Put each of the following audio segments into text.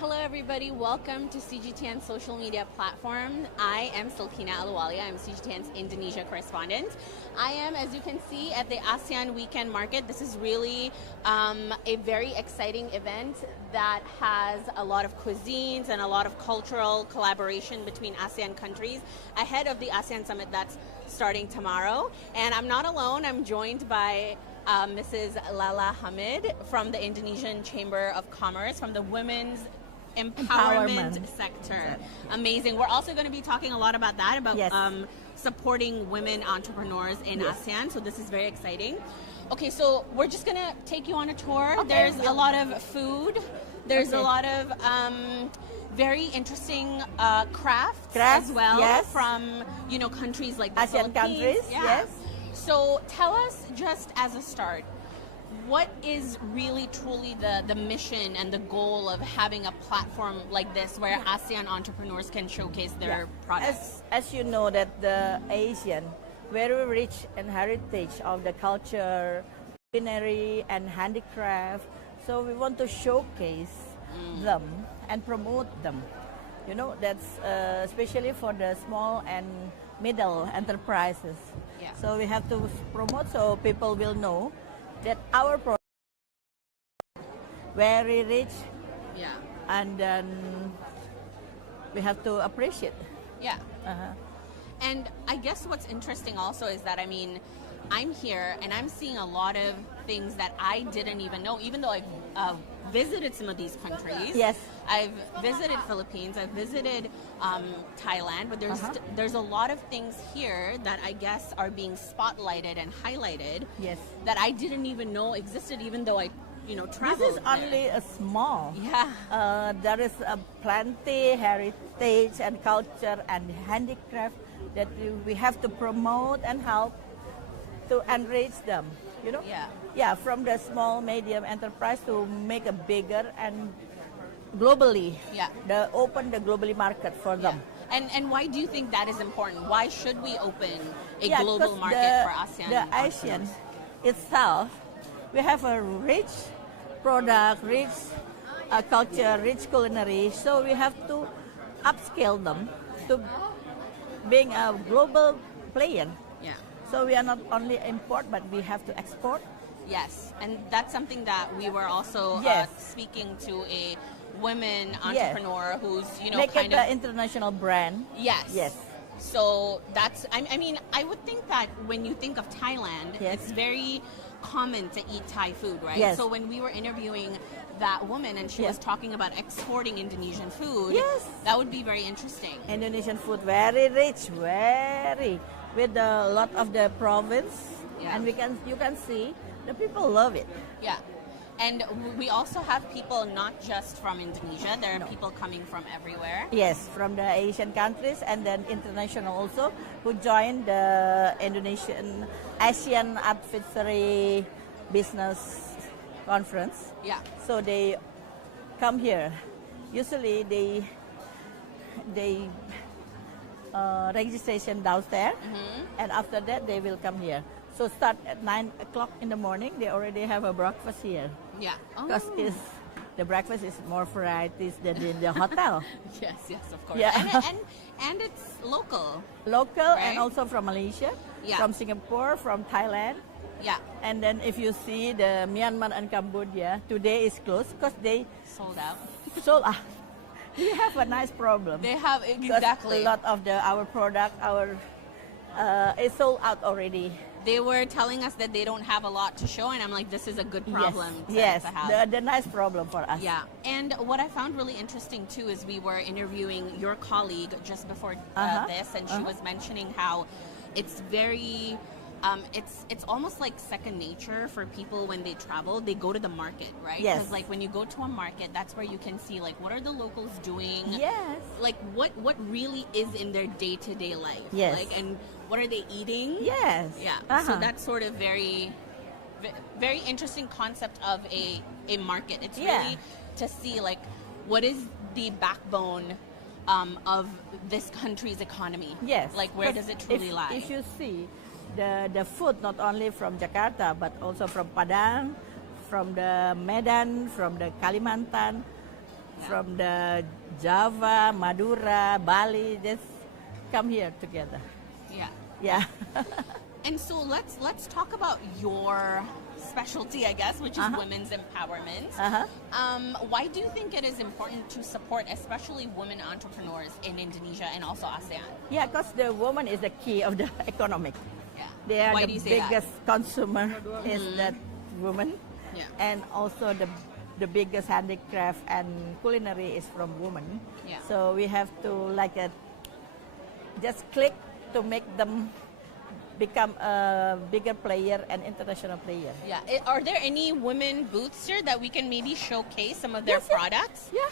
Hello everybody, welcome to CGTN social media platform. I am Silkina Ahluwalia, I'm CGTN's Indonesia correspondent. I am, as you can see, at the ASEAN Weekend Market. This is really a very exciting event that has a lot of cuisines and a lot of cultural collaboration between ASEAN countries ahead of the ASEAN Summit that's starting tomorrow. And I'm not alone, I'm joined by Mrs. Lala Hamid from the Indonesian Chamber of Commerce, from the Women's Empowerment sector. Amazing. We're also going to be talking a lot about that, about supporting women entrepreneurs in ASEAN. So this is very exciting. Okay, so we're just going to take you on a tour. Okay. There's a lot of food. There's a lot of very interesting crafts as well from, you know, countries like the ASEAN countries. Yes. So tell us, just as a start, what is really truly the mission and the goal of having a platform like this where ASEAN entrepreneurs can showcase their products? As you know, that the Asian very rich in heritage of the culture, culinary and handicraft. So we want to showcase them and promote them. You know, that's especially for the small and middle enterprises. Yeah. So we have to promote so people will know that our product very rich, and then we have to appreciate. And I guess what's interesting also is that, I mean, I'm here and I'm seeing a lot of things that I didn't even know, even though I've visited some of these countries. Yes. I've visited Philippines, I've visited Thailand, but there's a lot of things here that I guess are being spotlighted and highlighted that I didn't even know existed, even though I, you know, traveled. This is only a small. There is a plenty heritage and culture and handicraft that we have to promote and help to enrich them. You know. From the small medium enterprise to make a bigger and globally, open the globally market for them. And why do you think that is important? Why should we open a global market for ASEAN? The ASEAN itself, we have a rich product, rich culture, rich culinary. So we have to upscale them to being a global player. So we are not only import, but we have to export. Yes, and that's something that we were also speaking to a women entrepreneur who's, you know, make it an international brand. Yes. So that's, I mean, I would think that when you think of Thailand, it's very common to eat Thai food, right? So when we were interviewing that woman and she was talking about exporting Indonesian food, that would be very interesting. Indonesian food, very rich, very, with a lot of the province, and you can see the people love it. And we also have people not just from Indonesia, there are people coming from everywhere. Yes, from the Asian countries and then international also, who joined the Indonesian ASEAN Advisory Business Conference. So they come here. Usually they registration downstairs, and after that they will come here. So start at 9 o'clock in the morning. They already have a breakfast here. Because the breakfast is more varieties than in the hotel. Yes, of course. And it's local. Right? And also from Malaysia, from Singapore, from Thailand. And then if you see the Myanmar and Cambodia, today is closed because they sold out. We have a nice problem. They have, exactly. A lot of our product, is sold out already. They were telling us that they don't have a lot to show, and I'm like, this is a good problem to have. The nice problem for us. And what I found really interesting too is we were interviewing your colleague just before this, and she was mentioning how it's very it's almost like second nature for people when they travel. They go to the market, right? Because like when you go to a market, that's where you can see like what are the locals doing? Like what really is in their day-to-day life? Like, and what are they eating? So that's sort of very interesting concept of a market. It's really to see like what is the backbone of this country's economy. Like where does it truly lie? If you see the food not only from Jakarta but also from Padang, from the Medan, from the Kalimantan, from the Java, Madura, Bali, just come here together. Yeah. Yeah. And so let's talk about your specialty, I guess, which is women's empowerment. Why do you think it is important to support especially women entrepreneurs in Indonesia and also ASEAN? Yeah, because the woman is the key of the economic. Yeah. They are Why the do you say that? biggest consumer is that woman. Yeah. And also the biggest handicraft and culinary is from women. Yeah. So we have to just click to make them become a bigger player and international player. Yeah. Are there any women booths here that we can maybe showcase some of their Yes, products? Yeah.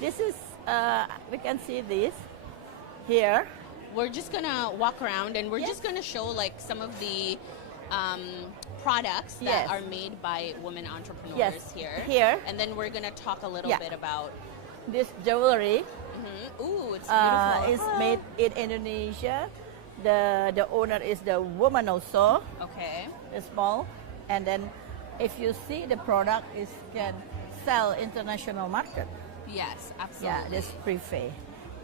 This is, we can see this here. We're just gonna walk around and we're just gonna show like some of the products that are made by women entrepreneurs here. And then we're gonna talk a little bit about this jewelry. Ooh, it's beautiful. It's made in Indonesia. The owner is the woman also. Okay. The small, and then if you see the product is can sell international market. Yes, absolutely. Yeah, this prefer,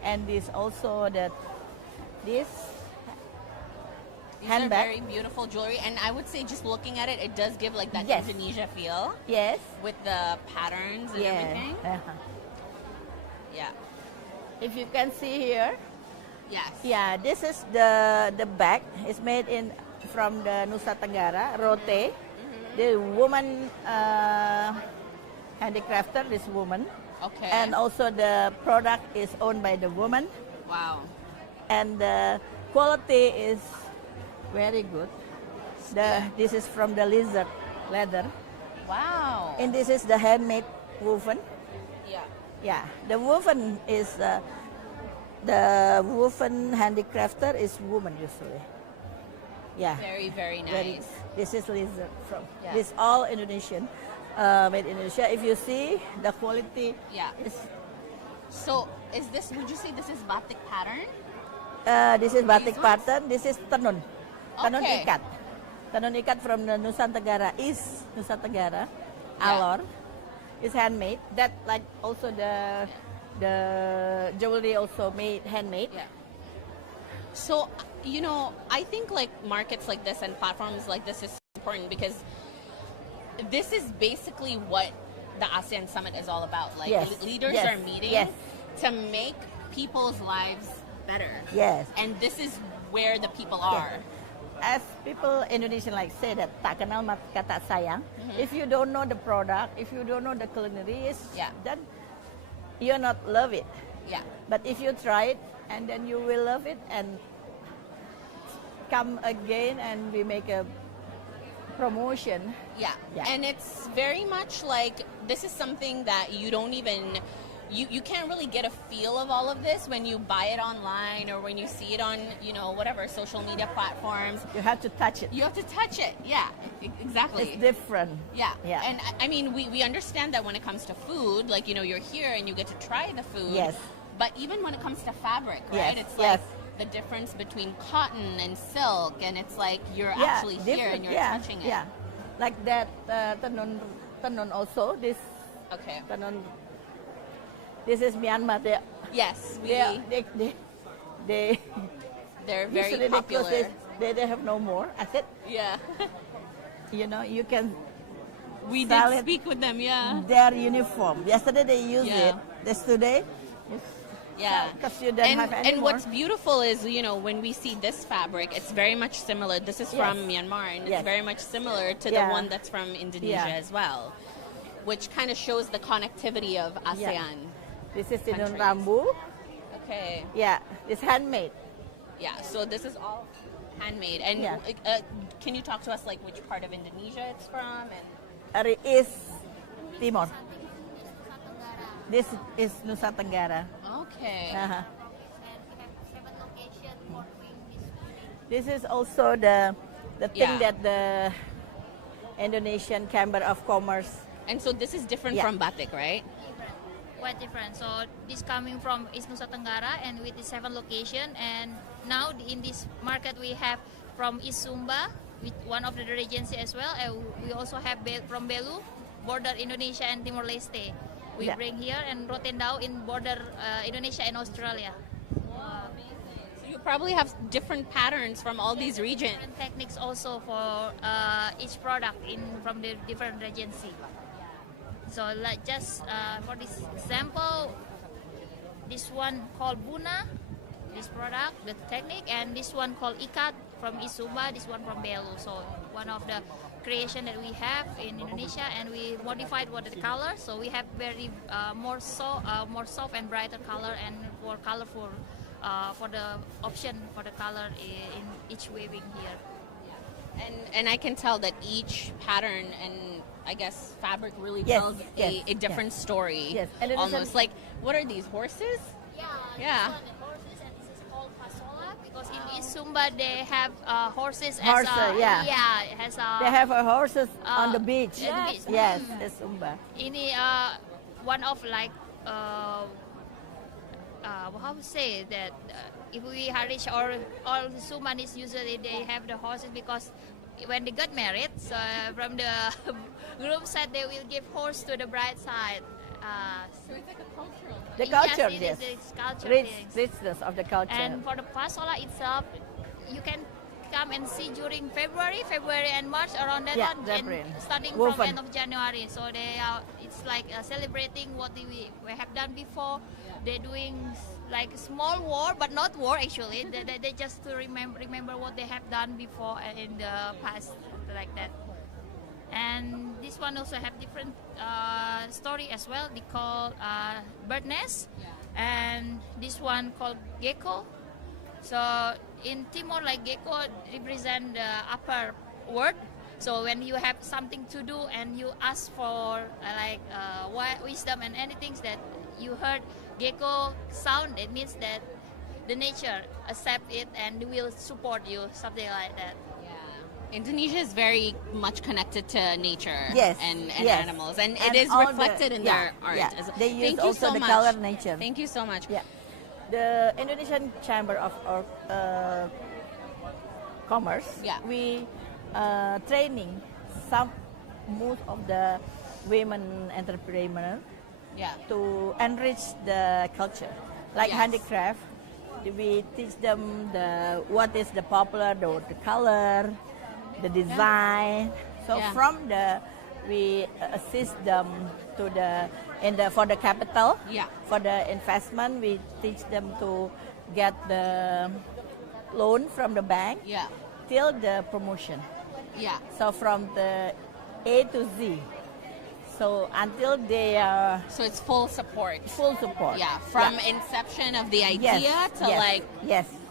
and this also this These handbag. are very beautiful jewelry, and I would say just looking at it, it does give like that Indonesia feel. Yes. With the patterns and everything. Yeah. If you can see here. Yes. Yeah, this is the bag. It's made from the Nusa Tenggara, Rote. The woman handicrafter, this woman. Okay. And also the product is owned by the woman. Wow. And the quality is very good. This is from the lizard leather. Wow. And this is the handmade woven. Yeah. Yeah, the woven is the woven handicrafter is woman usually. Yeah. Very, very nice. This is lizard from. Yeah. This all Indonesian, made in Indonesia. If you see the quality. Yeah. So would you say this is batik pattern? This is batik pattern. This is tenun. Tenun Okay. ikat. Tenun ikat from the Nusa Tenggara, East Nusa Tenggara, Alor. It's handmade. That like also the jewelry also made handmade. Yeah. So, I think like markets like this and platforms like this is important because this is basically what the ASEAN Summit is all about. Like leaders are meeting to make people's lives better. Yes. And this is where the people are. As people Indonesian like say that tak kenal maka tak sayang. If you don't know the product, if you don't know the culinary, then you're not love it. Yeah. But if you try it, and then you will love it and come again, and we make a promotion. Yeah. And it's very much like this is something that you don't even. You can't really get a feel of all of this when you buy it online or when you see it on, whatever, social media platforms. You have to touch it. You have to touch it. Yeah, exactly. It's different. Yeah. And I mean, we understand that when it comes to food, like, you're here and you get to try the food. Yes. But even when it comes to fabric, right? Yes. It's like the difference between cotton and silk, and it's like you're actually here and you're touching it. Yeah. Like that tenun also, this tenun. This is Myanmar. Yes, they're very popular. They have no more. I said, you can. We did speak with them, Their uniform. Yesterday they used it. Today, because you don't have any and more. what's beautiful is, when we see this fabric, it's very much similar. This is from Myanmar, and it's very much similar to the one that's from Indonesia as well, which kind of shows the connectivity of ASEAN. This is Tinun Rambu. Okay. Yeah, it's handmade. Yeah, so this is all handmade. And can you talk to us like which part of Indonesia it's from? And East Timor. This is Nusa Tenggara. Okay. This is also the thing that the Indonesian Chamber of Commerce. And so this is different from batik, right? Quite different. So this coming from East Nusa Tenggara and with the 7 location, and now in this market we have from East Sumba with one of the regency as well, and we also have from Belu, border Indonesia and Timor Leste. we bring here and Rotendao in border Indonesia and Australia. So you probably have different patterns from all these regions. Different techniques also for each product from the different regency. So like just for this example, this one called Buna, this product, the technique, and this one called Ikat from Isumba, this one from Belu. So one of the creation that we have in Indonesia, and we modified what the color. So we have very more soft and brighter color, and more colorful for the option for the color in each weaving here. And I can tell that each pattern and I guess fabric really tells a different story. Yes. And almost like, what are these, horses? Yeah. This one, horses, and this is called pasola because in Isumba they have horses. They have horses on the beach. Yes, Isumba. Ini one of like how to say that if we Harish or all the Sumanis usually they have the horses because when they got married, so from the groom side they will give horse to the bride side. So it's like a cultural thing. The culture, yes. It's culture richness of the culture. And for the pasola itself, you can come and see during February and March around that one, and starting from end of January. So it's like celebrating what we have done before. They're doing like small war, but not war actually. they just to remember what they have done before in the past, like that. And this one also have different story as well. They call bird nest, and this one called gecko. So in Timor, like gecko represent the upper world. So when you have something to do and you ask for wisdom and anything that you heard gecko sound, it means that the nature accept it and will support you, something like that. Indonesia is very much connected to nature and animals, and it is reflected in their art. They use also the color nature. Thank you so much. The Indonesian Chamber of Commerce, we training most of the women entrepreneurs to enrich the culture, like handicraft. We teach them what is the popular, the color, the design. So from we assist them to for the capital. For the investment, we teach them to get the loan from the bank till the promotion. So from the A to Z. So until they are... So it's full support. Full support. From inception of the idea to the end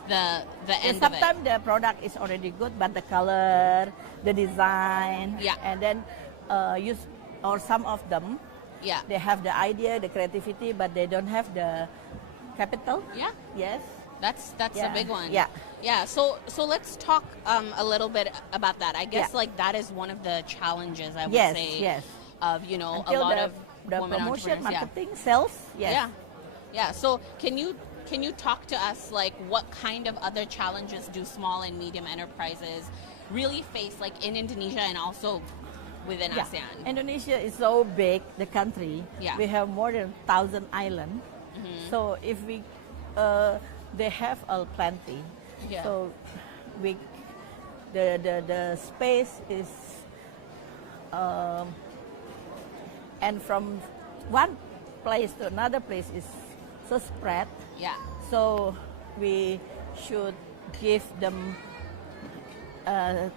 of it. Sometimes the product is already good, but the color, the design, and then some of them, they have the idea, the creativity, but they don't have the capital. Yes. That's a big one. So let's talk a little bit about that. I guess like that is one of the challenges I would say of Until a lot of the women promotion, entrepreneurs. marketing, sales. So can you talk to us like what kind of other challenges do small and medium enterprises really face, like in Indonesia and also within ASEAN? Indonesia is so big, the country. We have more than 1,000 islands. So if we they have plenty. So the space is and from one place to another place is so spread. So we should give them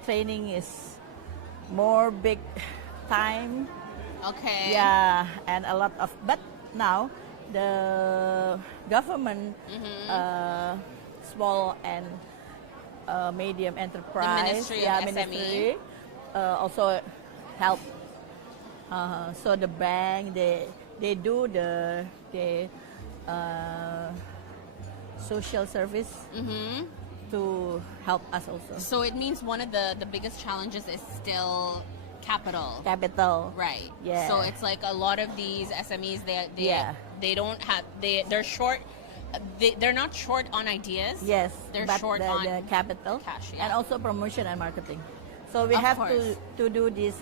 training is more big time. And a lot of, but now the government small and medium enterprise, the Ministry of Ministry, also help. So the bank they do the social service to help us also. So it means one of the biggest challenges is still capital. Right. So it's like a lot of these SMEs they don't have they're short. They're not short on ideas. They're but short on the capital, cash, and also promotion and marketing. So we have to do this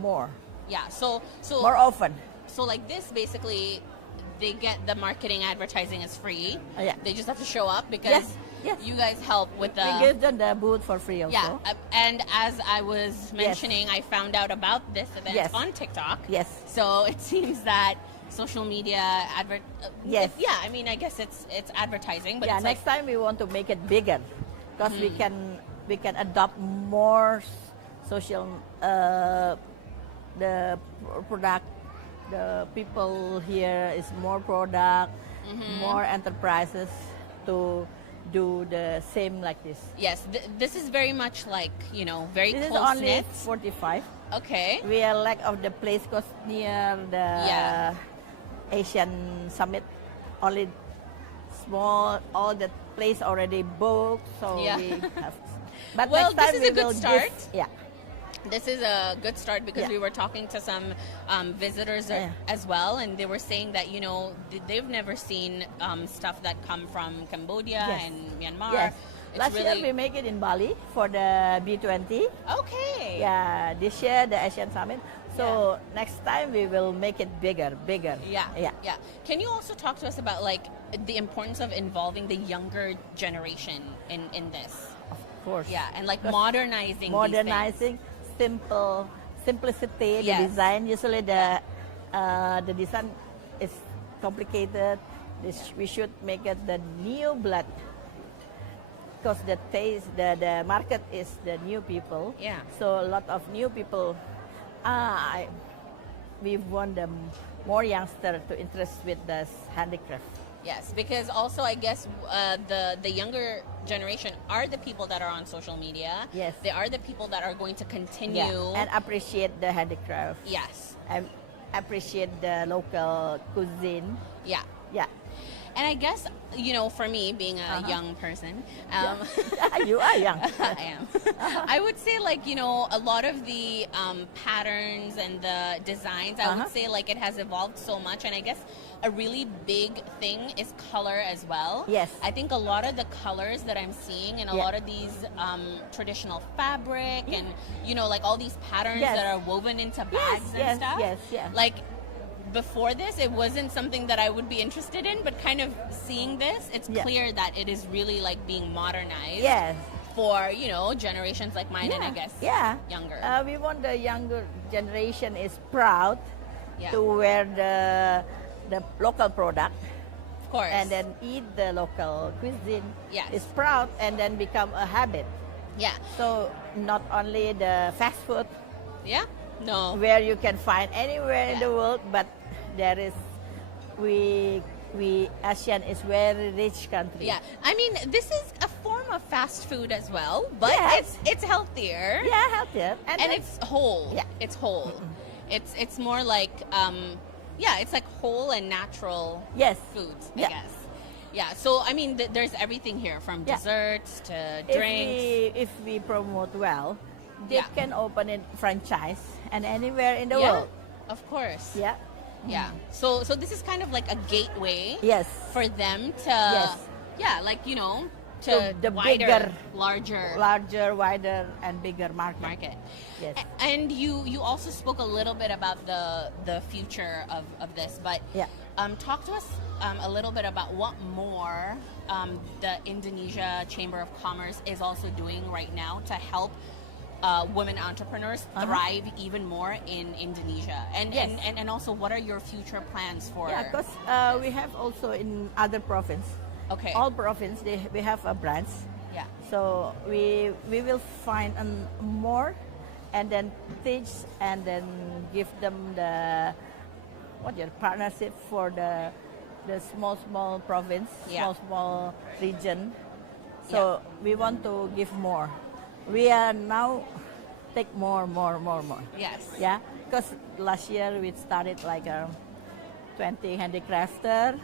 more. So more often. so like this basically, they get the marketing advertising is free. Yeah. They just have to show up because Yes. you guys help with the. We give them the booth for free also. Yeah, and as I was mentioning, I found out about this event on TikTok. Yes. So it seems that social media Yes. Yeah, I mean, I guess it's advertising, but it's next time we want to make it bigger, because we can adopt more social the product. The people here is more product, more enterprises to do the same like this. Yes, this is very much like, very this close is knit. only 45. Okay. We are lack of the place because near the Asian Summit, only small, all the place already booked, so we have. But well, next time this is a good start. This is a good start because we were talking to some visitors as well, and they were saying that they've never seen stuff that come from Cambodia and Myanmar. Yes. It's Last year we make it in Bali for the B20. Okay. Yeah, this year the Asian Summit. So next time we will make it bigger. Yeah. Can you also talk to us about like the importance of involving the younger generation in this? Of course. Yeah, and like modernizing. Simplicity. The design. Usually the design is complicated. We should make it the new blood, because the taste, the market is the new people. Yeah. So a lot of new people. We want them more youngster to interest with the handicraft. Yes, because also I guess the younger generation are the people that are on social media. Yes. They are the people that are going to continue and appreciate the handicraft. Yes. And appreciate the local cuisine. Yeah. Yeah. And I guess, for me, being a young person, you are young. I am. I would say, like, a lot of the patterns and the designs, I would say, like, it has evolved so much. And I guess a really big thing is color as well. Yes. I think a lot of the colors that I'm seeing and a lot of these traditional fabric and, like all these patterns that are woven into bags and stuff. Yes. Like, before this, it wasn't something that I would be interested in, but kind of seeing this, it's clear that it is really like being modernized for, generations like mine and I guess younger. We want the younger generation is proud to wear the local product. Of course. And then eat the local cuisine. Yes. Is proud and then become a habit. Yeah. So not only the fast food. Yeah. No. Where you can find anywhere in the world, but there is ASEAN is very rich country. Yeah, I mean this is a form of fast food as well, but it's healthier. Yeah, healthier, and it's whole. Yeah, it's whole. It's more like it's like whole and natural. Foods, I guess. Yeah, so I mean there's everything here from desserts to drinks. If we promote well, they can open a franchise and anywhere in the world. Of course. Yeah. Yeah. So this is kind of like a gateway. Yes. For them to. Yeah, like to the wider, bigger, larger, wider, and bigger market. Yes. And you also spoke a little bit about the future of this, but talk to us a little bit about what more the Indonesia Chamber of Commerce is also doing right now to help women entrepreneurs thrive even more in Indonesia, and also what are your future plans for? Yeah, because we have also in other province. Okay. All province we have a branch. Yeah. So we will find more, and then teach and then give them the partnership for the small province, small region. So we want to give more. We are now take more. Yes. Yeah, because last year we started like 20 handicrafter,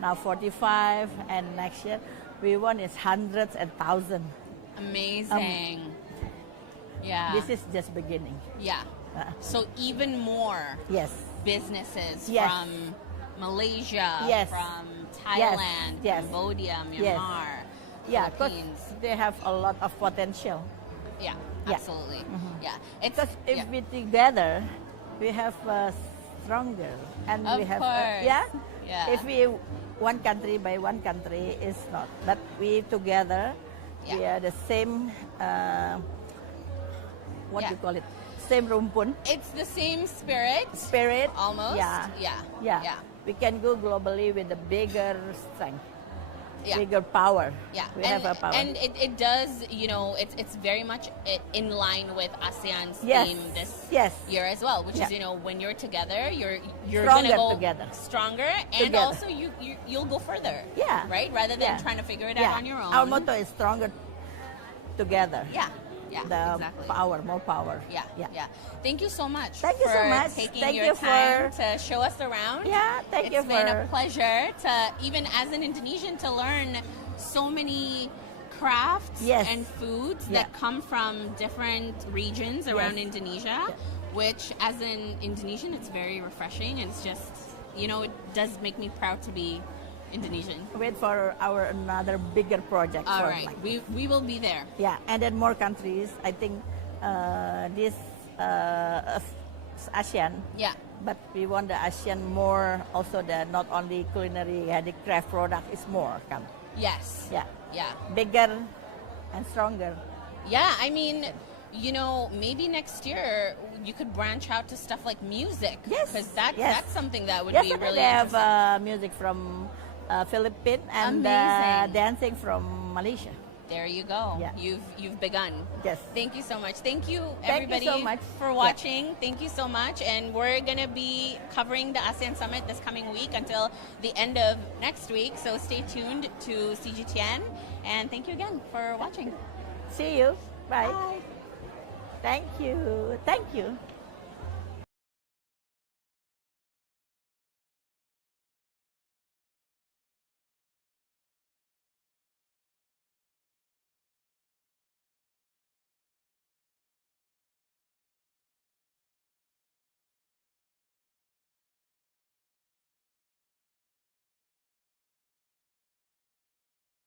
now 45, and next year we want is hundreds and thousands. Amazing. This is just beginning. Yeah. So even more. Yes. Businesses from Malaysia, from Thailand, Cambodia, Myanmar. Yeah, because they have a lot of potential. Yeah, absolutely. Yeah, because if we together, we have stronger. And Of we have, course. yeah? Yeah. If we, one country by one country is not. But we together, we are the same, what do you call it? Same rumpun. It's the same spirit. Spirit. Almost. Yeah. We can go globally with a bigger strength. Yeah. Bigger power. Yeah, we have a power. And it does, it's very much in line with ASEAN's theme this year as well, which is, when you're together, you're stronger gonna go together. Stronger, and also you'll go further. Yeah. Right? Rather than trying to figure it out on your own. Our motto is stronger together. Yeah. Exactly. Power, more power. Yeah. Thank you so much for taking your time to show us around. Yeah, thank you for... It's been a pleasure to, even as an Indonesian, to learn so many crafts and foods that come from different regions around Indonesia, which as an Indonesian, it's very refreshing, and it's just, it does make me proud to be Indonesian. Wait for our another bigger project. All right, we will be there. Yeah, and then more countries. I think this ASEAN. Yeah. But we want the ASEAN more. Also, the not only culinary handicraft product is more come. Yes. Yeah. Bigger and stronger. Yeah, I mean, maybe next year you could branch out to stuff like music. Yes. Because that's something that would be really they have music from Philippines and dancing from Malaysia. There you go. Yeah. You've begun. Yes. Thank you so much. Thank you everybody for watching. Thank you so much. And we're gonna be covering the ASEAN Summit this coming week until the end of next week. So stay tuned to CGTN. And thank you again for watching. See you. Bye. Bye. Thank you.